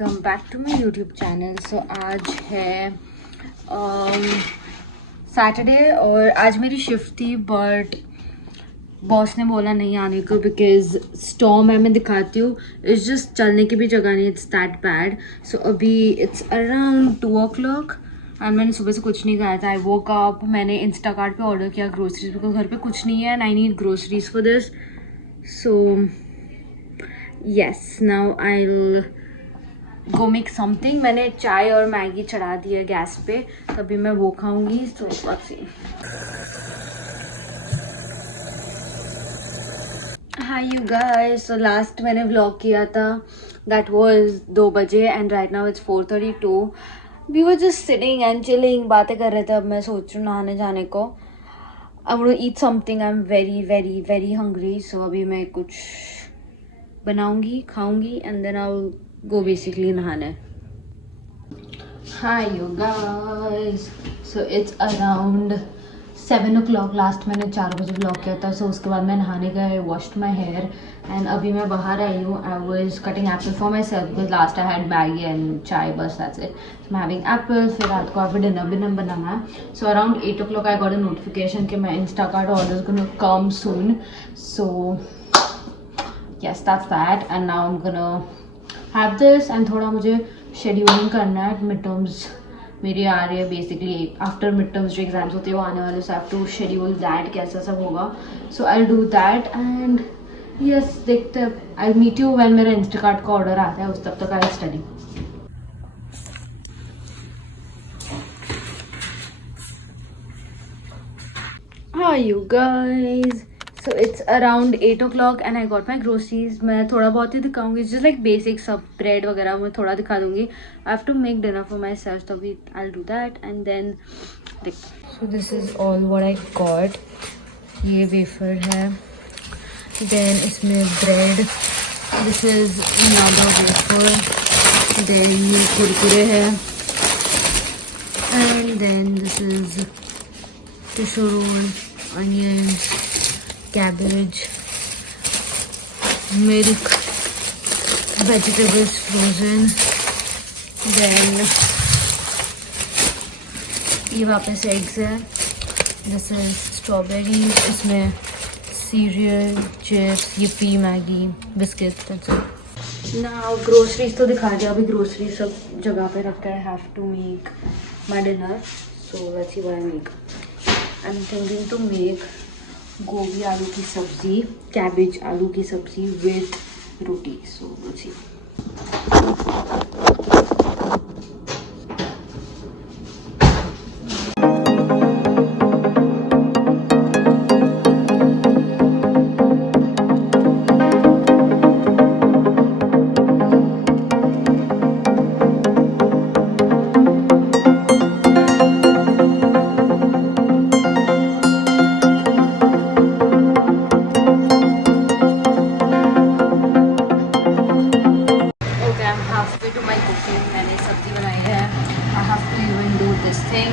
Welcome back to my YouTube channel. So आज है सैटरडे और आज मेरी शिफ्ट थी, बट बॉस ने बोला नहीं आने को बिकॉज स्टॉर्म है। मैं दिखाती हूँ, इट्स जस्ट चलने की भी जगह नहीं, इट्स दैट बैड। सो अभी इट्स अराउंड 2 o'clock एंड मैंने सुबह से कुछ नहीं खाया था। आई वोक अप, मैंने इंस्टाकार्ट पे ऑर्डर किया ग्रोसरीज, बिकॉज घर पे कुछ नहीं है and I need groceries for this. So yes, now I will go make something. मैंने चाय और मैगी चढ़ा दी है गैस पे, तभी मैं वो खाऊंगी। तो hi you guys, so last मैंने व्लॉग किया था, दैट वाज 2 बजे and right now it's 4:32। We were just sitting and chilling, बातें कर रहे थे। अब मैं सोच रही हूँ नहाने जाने को। I want to eat something, I am very very very hungry. So अभी मैं कुछ बनाऊंगी, खाऊंगी and then I will go basically नहाने। Hi you guys, so it's around 7 o'clock। Last मैंने 4 बजे ब्लॉग किया था। सो उसके बाद मैं नहाने गई, वॉश्ड माई हेयर एंड अभी मैं बाहर आई हूँ। I was cutting apple for my self because last I had Maggi and chai, बस दैट्स इट। मैं हैविंग एप्पल, फिर रात को अभी डिनर बनाना है। So around 8 o'clock I got a notification कि मैं Instacart orders gonna come soon. So yes, that's that, and now I'm gonna have this and थोड़ा मुझे शेड्यूलिंग करना है। मिड टर्म्स मेरी आ रही है, बेसिकली आफ्टर मिड टर्म्स जो एग्जाम्स होते हैं वो आने वाले। So I have to schedule that, कैसा सब होगा। So I will do that and yes, देखते हैं। आई मीट यू व्हेन मेरा इंस्टाकार्ट का ऑर्डर आता है, उस तब तक I will study. Hi you guys, so it's around 8 o'clock and I got my groceries. मैं थोड़ा बहुत ही दिखाऊंगी, just like basic सब bread वगैरह मैं थोड़ा दिखा दूंगी। I have to make dinner for myself, so I'll do that and then so this is all what I got. ये wafer है, then इसमें bread, this is another wafer, then ये कुरकुरे है and then this is tissue roll, onions, cabbage, milk, vegetables frozen, then ये वापस eggs है, this is strawberries, इसमें cereal, chips, yippee, maggi, biscuits, that's it. Now groceries तो दिखा दिया, अभी groceries सब जगह पे रख कर I have to make my dinner. So let's see what I make. I'm thinking to make गोभी आलू की सब्जी, कैबेज आलू की सब्जी with रोटी. So let's see. मैंने सब्जी बनाई है. I have to even do this thing.